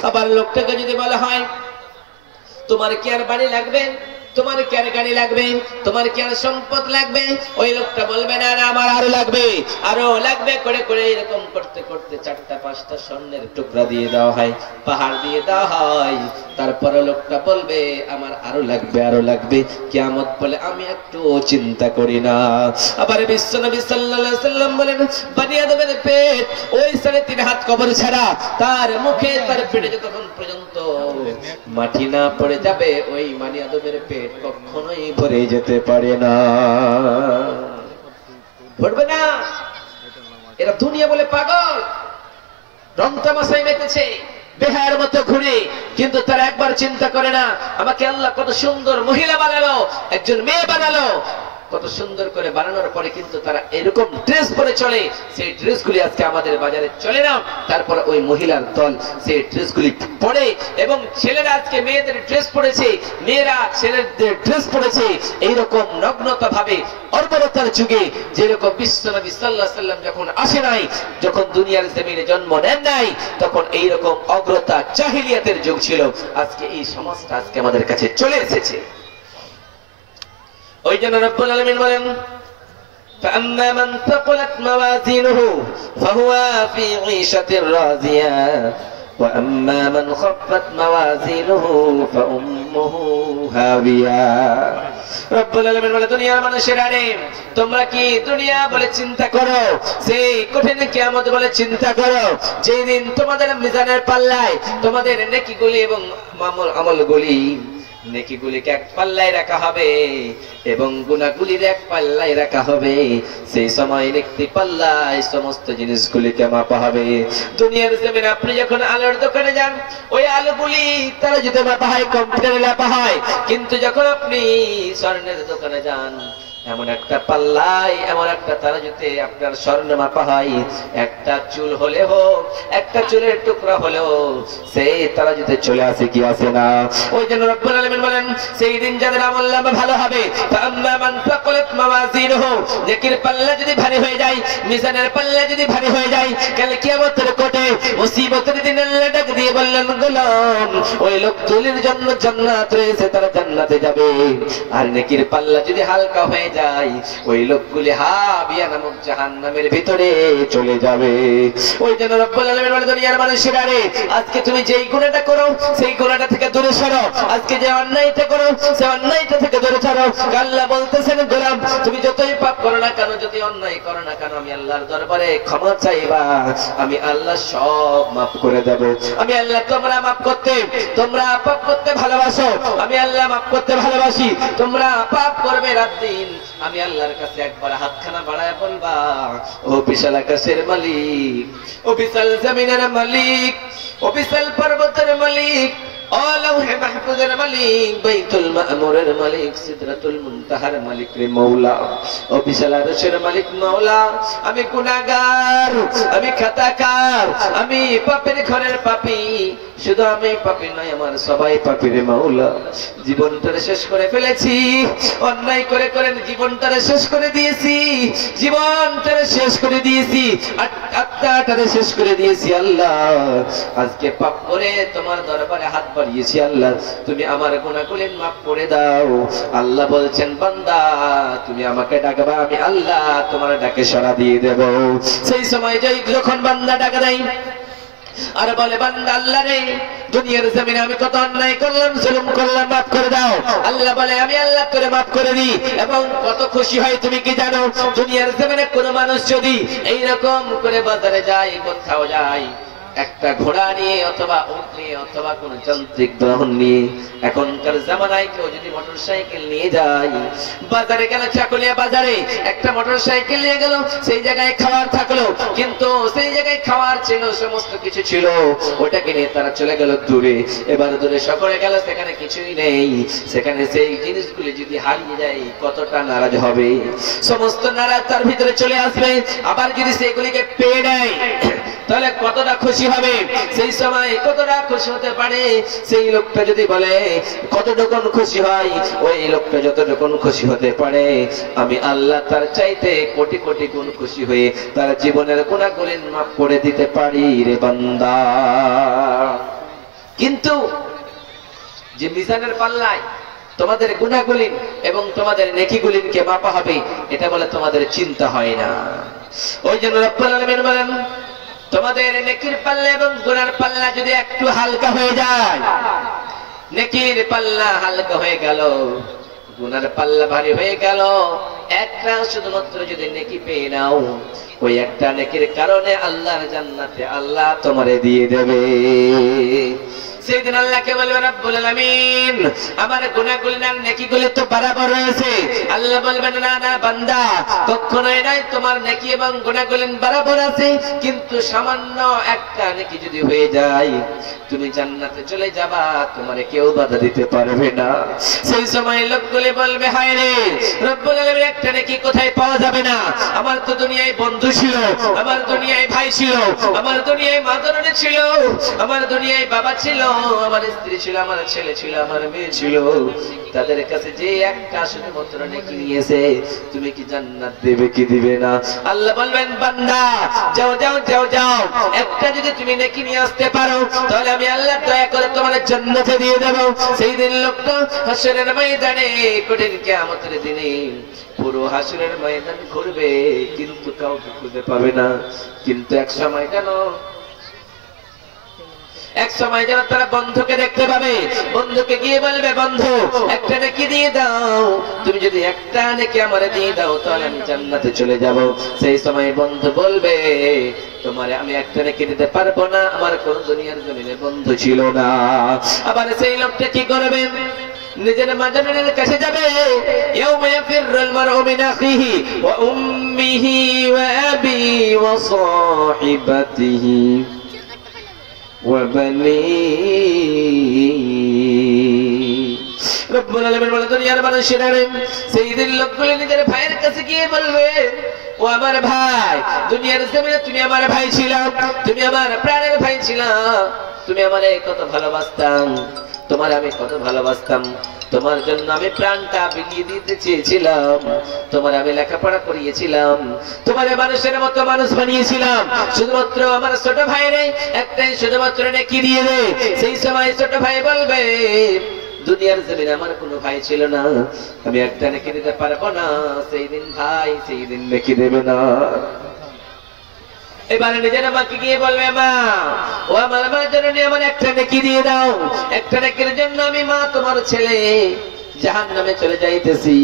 আবার লোকটাকে যদি বলা হয় তোমার কি আর বাড়ি লাগবে, তোমার কি আর গাড়ি লাগবে, তোমার কি আর সম্পদ লাগবে, ওই লোকটা বলবে না না আমার আরো লাগবে, আরো লাগবে করে করে এরকম করতে করতে চারটা পাঁচটা স্বর্ণের টুকরা দিয়ে দেওয়া হয়, পাহাড় দিয়ে দেওয়া হয়। তারপরে লোকটা বলবে আমার আরো লাগবে আরো লাগবে। কিয়ামত বলে আমি একটু চিন্তা করি না। আবার বিশ্বনবী সাল্লাল্লাহু আলাইহি সাল্লাম বলেন বনি আদমের পেট ওই 3.5 হাত কবর ছাড়া তার মুখে তার পেটে যতক্ষণ পর্যন্ত মাটি না পড়ে যাবে ওই বনি আদমের পেট কখনোই ভরে যেতে পারে না, ভরবে না। এরা দুনিয়া বলে পাগল, রং তামাশায় মেতেছে, বেহায়ার মতো ঘুরে, কিন্তু তারা একবার চিন্তা করে না আমাকে আল্লাহ কত সুন্দর মহিলা বানালো, একজন মেয়ে বানালো, কত সুন্দর করে বানানোর পরে কিন্তু তারা এরকম ড্রেস পরে চলে, সেই ড্রেসগুলি আজকে আমাদের বাজারে চলে না। তারপর ওই মহিলার দল সেই ড্রেসগুলি পরে, এবং ছেলেরা আজকে মেয়েদের ড্রেস পরেছে, মেয়েরা ছেলেদের ড্রেস পরেছে, এইরকম নগ্নতা ভাবে অর্বরতার যুগে যেরকম বিশ্বনবী সাল্লাল্লাহু আলাইহি সাল্লাম যখন আসে নাই, যখন দুনিয়ার জমিনে জন্ম নেন নাই, তখন এইরকম অগ্রতা জাহিলিয়াতের যুগ ছিল। আজকে এই সমাজটা আজকে আমাদের কাছে চলে এসেছে। ওই জন্য রব্বুল আলামিন বলেন فأما من ثقلت موازينه فهو في عيشة راضية وأما من خفت موازينه فأمه هاوية। রব্বুল আলামিন বলে দুনিয়ার মানুষেরা রে, তোমরা কি দুনিয়া বলে চিন্তা করো, সেই কঠিন কিয়ামত বলে চিন্তা করো, যেই দিন তোমাদের মিজানের পাল্লায় তোমাদের নেকিগুলি এবং আমলগুলি, নেকিগুলিকে এক পাল্লায় রাখা হবে এবং গুনাহগুলির এক পাল্লায় রাখা হবে। সেই সময় একটি পাল্লায় সমস্ত জিনিসগুলিকে মাপা হবে। দুনিয়ার জমিনে আপনি যখন আলোর দোকানে যান, ওই আলোগুলি তারা যদি মাপা হয় কম্পিউটারে মাপা হয়, কিন্তু যখন আপনি স্বর্ণের দোকানে যান, এমন একটা পাল্লায় এমন একটা তারাজুতে আপনার স্বর্ণ মাপা হয়, একটা চুল হলে হোক, একটা চুলের টুকরা হলেও সেই তারাজুতে চলে আসে কি আসে না। ওই জন্য রব্বুল আলামিন বলেন সেই দিন যাদের আমলনামা ভালো হবে, ফাআম্মা মান ফাকালাত মাওয়াজিনুহু, নেকির পাল্লা যদি ভারী হয়ে যায়, মিজানের পাল্লা যদি ভারী হয়ে যায়, কাল কিয়ামতের কোটে মুসিবতের দিন আল্লাহ ডাক দিয়ে বললেন গোলাম ওই লোকগুলির জন্য জান্নাত রয়েছে, তারা জান্নাতে যাবে। আর নেকির পাল্লা যদি হালকা হয়ে যায়, ওই লোকগুলি হাবিয়া নামক জাহান্নামের ভিতরে চলে যাবে। ওই জন্য রব্বুল আলামিন বলে দুনিয়ার মানুষেরা রে, আজকে তুমি যেই গুনাহটা করো সেই গুনাহটা থেকে দূরে সরো, আজকে যে অন্যায়টা করো সেই অন্যায়টা থেকে দূরে সরো। আল্লাহ বলতেছেন গোলাম তুমি যতই পাপ করো না কেন, যতই অন্যায় করো না কেন, আমি আল্লাহর দরবারে ক্ষমা চাইবা, আমি আল্লাহ সব মাফ করে দেব। আমি আল্লাহ তোমরা মাফ করতে, তোমরা পাপ করতে ভালোবাসো, আমি আল্লাহ মাফ করতে ভালোবাসি। তোমরা পাপ করবে রাত দিন, আমি আল্লাহর কাছে একবার হাতখানা বাড়ায় বলবা ও বিশাল আকাশের মালিক, ও বিশাল জমিনের মালিক, ও বিশাল পর্বতের মালিক, ও লৌহে মাহফুজের মালিক, বাইতুল মামুরের মালিক, সিদরাতুল মুনতাহার মালিক রে মওলা, ও বিশাল আরশের মালিক মওলা, আমি গুনাহগার, আমি খাতাকার, আমি পাপের ঘরের পাপী, শুধু আমি পাপী নয় আমার সবাই পাপী রে মওলা। জীবনটারে শেষ করে ফেলেছি, অন্যায় করে করে জীবনটারে শেষ করে দিয়েছি, জীবনটারে শেষ করে দিয়েছি, আত্মাটারে শেষ করে দিয়েছি। আল্লাহ আজকে পাপ করে তোমার দরবারে হাত বাড়িয়েছি, আল্লাহ তুমি আমার গুনাহগুলি মাফ করে দাও। আল্লাহ বলছেন বান্দা তুমি আমাকে ডাকবা, আমি আল্লাহ তোমার ডাকে সাড়া দিয়ে দেব। সেই সময় যখন বান্দা ডাক দেয় আর বলে বান্দা আল্লাহ রে দুনিয়ার জমিনে আমি কত অন্যায় করলাম, জুলুম করলাম, মাফ করে দাও। আল্লাহ বলে আমি আল্লাহ তোরে মাফ করে দিই। এবং কত খুশি হয় তুমি কি জানো, দুনিয়ার জমিনে কোনো মানুষ যদি এইরকম করে বাজারে যায়, কোথাও যায়, একটা ঘোড়া নিয়ে অথবা উট নিয়ে অথবা কোন যান্ত্রিক বাহন নিয়ে, এখনকার জামানায় কেউ যদি মোটরসাইকেল নিয়ে যায়, বাজারে গেল, চাকুলিয়া বাজারে একটা মোটরসাইকেল নিয়ে গেল, সেই জায়গায় খাবার থাকলো, কিন্তু সেই জায়গায় খাবার ছিল, সমস্ত কিছু ছিল, ওটাকে নিয়ে তারা চলে গেল দূরে। এবার দূরে সকলে গেল, সেখানে কিছুই নেই, সেখানে সেই জিনিসগুলি যদি হারিয়ে যায় কতটা নারাজ হবে, সমস্ত নারাজ তার ভিতরে চলে আসবে। আবার যদি সেগুলিকে পেয়ে নেয় তাহলে কতটা খুশি হবে, সেই সময় কতটা খুশি হতে পারে। সেই লোকটা যদি বলে কতটুকুন খুশি হয়, ওই লোকটা যতটুকুন খুশি হতে পারে, আমি আল্লাহ তার চাইতে কোটি কোটি গুণ খুশি হয়ে তার জীবনের গুনাহগুলি মাফ করে দিতে পারি রে বান্দা। কিন্তু যে মিজানের পাল্লায় তোমাদের গুনাহগুলিন এবং তোমাদের নেকিগুলিনকে মাপা হবে, এটা বলে তোমাদের চিন্তা হয় না। ওই জন্য রব্বুল আলামিন বলেন, তোমাদের নেকির পাল্লা এবং গুনার পাল্লা যদি একটু হালকা হয়ে যায়, নেকির পাল্লা হালকা হয়ে গেল, গুনার পাল্লা ভারী হয়ে গেল, একটা শুধুমাত্র যদি নেকি পেয়ে নাও, ওই একটা নেকির কারণে আল্লাহর জান্নাতে আল্লাহ তোমারে দিয়ে দেবে। সেদিন আল্লাহকে বলবে রব্বুল আলামিন, আমার গুনাহগুলি আর নেকিগুলি তো বরাবর রয়েছে। আল্লাহ বলবেন, না না বান্দা, কখনোই নাই, তোমার নেকি এবং গুনাহগুলি বরাবর আছে, কিন্তু সামান্য একটা নেকি যদি হয়ে যায়, তুমি জান্নাতে চলে যাবা, তোমারে কেউ বাধা দিতে পারবে না। সেই সময় লোকগুলি বলবে, হায় রে রব্বুল আলামিন, একটা নেকি কোথায় পাওয়া যাবে না? আমার তো দুনিয়ায় বন্ধু ছিল, আমার দুনিয়ায় ভাই ছিল, আমার দুনিয়ায় মা জননী ছিল, আমার দুনিয়ায় বাবা ছিল, আমার স্ত্রী ছিল, আমার ছেলে ছিল, আমার মেয়ে ছিল, তাদের কাছে যে একটা শুধুমাত্র নেকি নিয়েছে, তুমি কি জান্নাত দেবে কি দিবে না? আল্লাহ বলবেন, বান্দা যাও যাও যাও যাও, একটা যদি তুমি নেকি নিয়ে আসতে পারো, তাহলে আমি আল্লাহ দয়া করে তোমার জান্নাতে দিয়ে দেব। সেই দিন লোকটা হাসরের ময়দানে, কঠিন কিয়ামতের দিনে পুরো হাসরের ময়দান ঘুরবে, কিন্তু কাউকে খুঁজে পাবে না। কিন্তু এক সময় যেন তারা বন্ধুকে দেখতে পাবে, বন্ধুকে গিয়ে বলবে, বন্ধু একটা নেকি দিয়ে দাও, তুমি যদি একটা নেকি আমারে দিয়ে দাও, তাহলে আমি জান্নাতে চলে যাব। সেই সময় বন্ধু বলবে, তোমারে আমি একটা নেকি দিতে পারবো না, আমার কোন দুনিয়ার জমিনে বন্ধু ছিল না। আবার সেই লোকটা কি করবে? নিজের মাজনের কাছে যাবে, ইয়াউমা ইয়াফিরুল মারউ মিন আখিহি ওয়া উম্মিহি ওয়া আবি ওয়া সাহিবাতিহি ওয়া বানি। রব্বুল আলামিন বলেন, দুনিয়ার মানুষেরা সেই দিন লোকগুলো নিজের ভাইয়ের কাছে গিয়ে বলবে, ও আমার ভাই, দুনিয়ার জমিনে তুমি আমার ভাই ছিলা, তুমি আমার প্রাণের ভাই ছিলা, তুমি আমারে কত ভালোবাসতাম, তোমার আমি কত ভালোবাসতাম, তোমার জন্য আমি প্রাণটা বিলিয়ে দিতে চেয়েছিলাম, তোমার আমি লেখাপড়া করিয়েছিলাম, তোমার মানুষের মতো মানুষ বানিয়েছিলাম, শুধুমাত্র আমার ছোট ভাই নেই, একটাই শুধুমাত্র নেকি দিয়ে দে। সেই সময় ছোট ভাই বলবে, দুনিয়ার জমিনে আমার কোনো ভাই ছিল না, আমি একটা নেকি দিতে পারবো না। সেই দিন ভাই, সেই দিন নেকি দেবে না। এবারে নিজের মাকে গিয়ে বলবে, মা, ও আমার মা জননী, আমার একটা নেকি দিয়ে দাও, একটা নেকির জন্য আমি, মা তোমার ছেলে, জাহান্নামে চলে যাইতেছি,